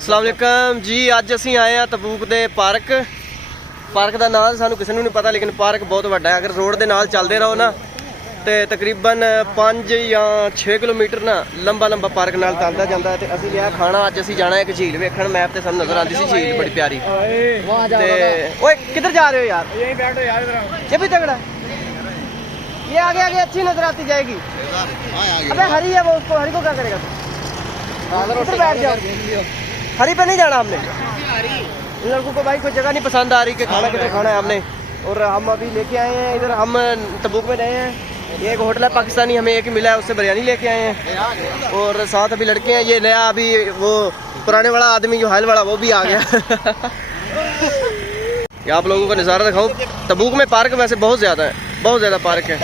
अस्सलाम वालेकुम जी। अज असी आए हैं तबूक दे पार्क का नाम सानू किसी नहीं पता, लेकिन पार्क बहुत वड्डा है। अगर रोड के नाल चलते रहो ना तो तकरीबन 5 या 6 किलोमीटर ना लंबा पार्क नाल चलता जाता है। तो असी लिया खाना, अज असी जाना है एक झील वेखण। मैप से सानू नजर आती सी झील बड़ी प्यारी। ओए किधर जा रहे हो यार? यहीं बैठो यार, ये भी तगड़ा। ये आगे आगे अच्छी नजर आती जाएगी। अबे हरी है वो, उसको हरी को क्या करेगा? उधर बैठ जाओ। हरी पे नहीं जाना हमने। इन लड़कों को भाई कोई जगह नहीं पसंद आ रही कि खाना किधर खाना है हमने। और हम अभी लेके आए हैं इधर, हम तबूक में रहे हैं। ये एक होटल है पाकिस्तानी, हमें एक मिला है, उससे बिरयानी लेके आए हैं। और साथ अभी लड़के हैं। ये नया अभी वो पुराने वाला आदमी जो हाल वाला वो भी आ गया। ये आप लोगों का नज़ारा दिखाऊं। तबूक में पार्क वैसे बहुत ज़्यादा पार्क है।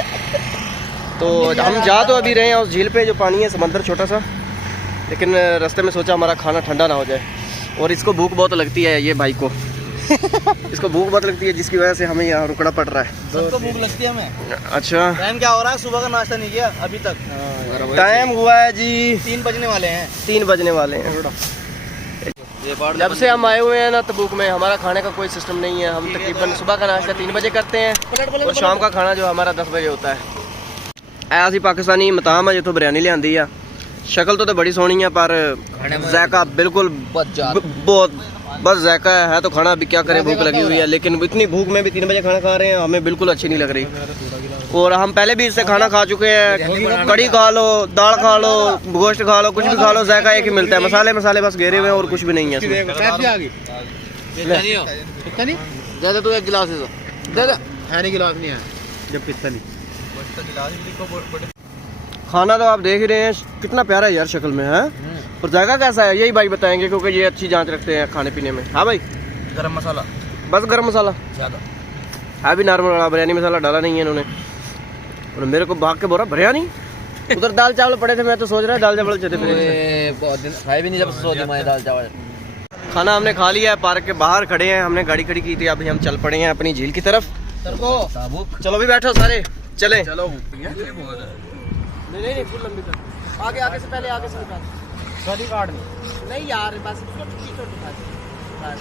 तो हम जा तो अभी रहे हैं उस झील पे, जो पानी है समंदर छोटा सा, लेकिन रास्ते में सोचा हमारा खाना ठंडा ना हो जाए। और इसको भूख बहुत लगती है, ये भाई को इसको भूख बहुत लगती है, जिसकी वजह से हमें यहाँ रुकना पड़ रहा है। सबको भूख लगती है हमें। अच्छा, टाइम क्या हो रहा है? सुबह का नाश्ता नहीं किया अभी तक। टाइम हुआ है जी 3 बजने वाले हैं। 3 बजने वाले हैं। जब से हम आए हुए हैं ना तबूक में, हमारा खाने का कोई सिस्टम नहीं है। हम तकरीबन सुबह का नाश्ता 3 बजे करते हैं और शाम का खाना जो हमारा 10 बजे होता है। ऐसी पाकिस्तानी मताम है जितों बिरयानी लियांदी है। शक्ल तो बड़ी सोहनी है, पर जायका बिल्कुल बहुत बस जायका है तो खाना अभी क्या करें, भूख लगी हुई है। लेकिन इतनी भूख में भी 3 बजे खाना खा रहे हैं, हमें बिल्कुल अच्छी नहीं लग रही। और हम पहले भी इससे खाना खा चुके हैं। कड़ी खा लो, दाल खा लो, गोश्त खा लो, कुछ भी खा लो, जायका एक ही मिलता है। मसाले बस घेरे हुए हैं और कुछ भी नहीं है इसमें। ज़्यादा तो एक गिलास है गिलास नहीं है जब पिस्ता नहीं। खाना तो आप देख ही रहे हैं, कितना प्यारा है यार शक्ल में है। और जायका कैसा है यही भाई बताएंगे, क्योंकि ये अच्छी जांच रखते हैं खाने पीने में। हाँ भाई, गरम मसाला, बस गरम मसाला ज़्यादा है भी नॉर्मल वाला, बिरयानी मसाला डाला नहीं है इन्होंने। और मेरे को भाग के बोला बिरयानी, उधर दाल चावल पड़े थे। मैं तो सोच रहा दाल चावल चले थे। बहुत दिन खाए भी नहीं जब सोच में दाल चावल। खाना हमने खा लिया है, पार्क के बाहर खड़े हैं, हमने गाड़ी खड़ी की थी। अभी हम चल पड़े हैं अपनी झील की तरफ। चलो भी बैठो सारे, चले। चलो नहीं फुल लंबी कर, आगे से पहले आगे से निकाल। सॉरी कार्ड नहीं यार, बस छोटी बस।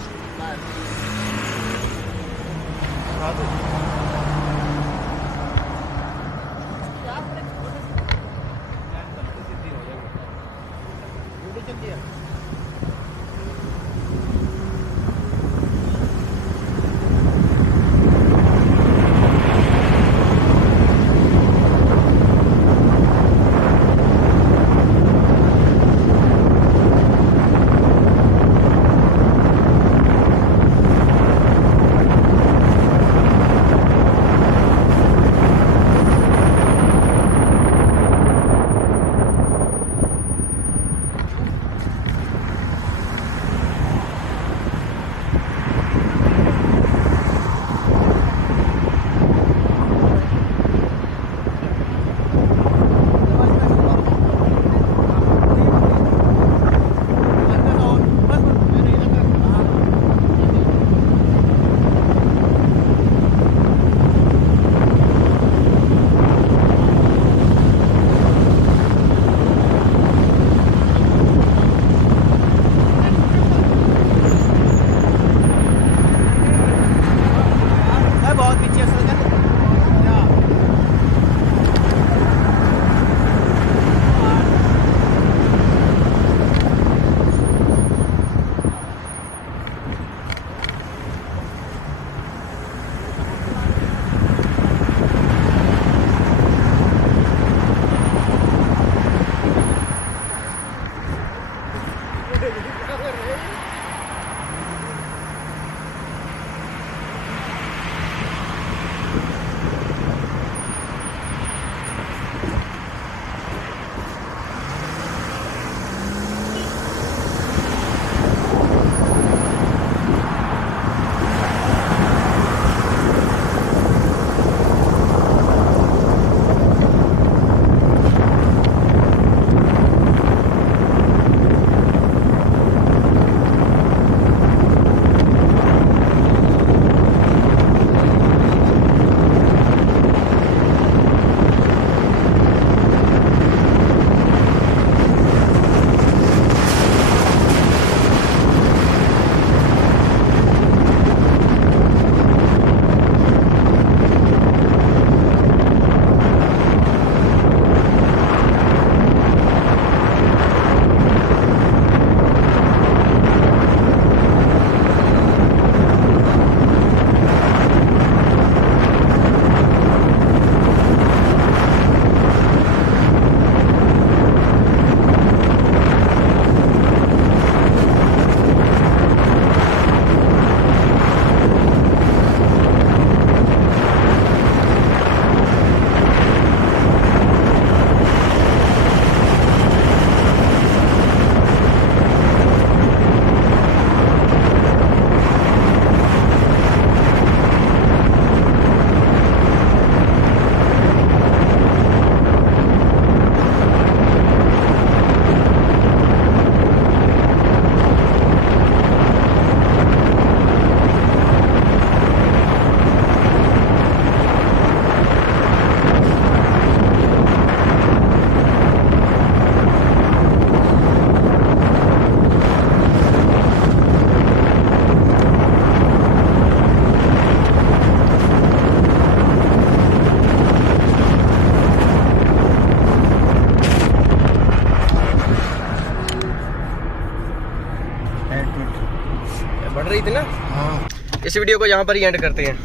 थी ना। हाँ इस वीडियो को यहाँ पर ही एंड करते हैं।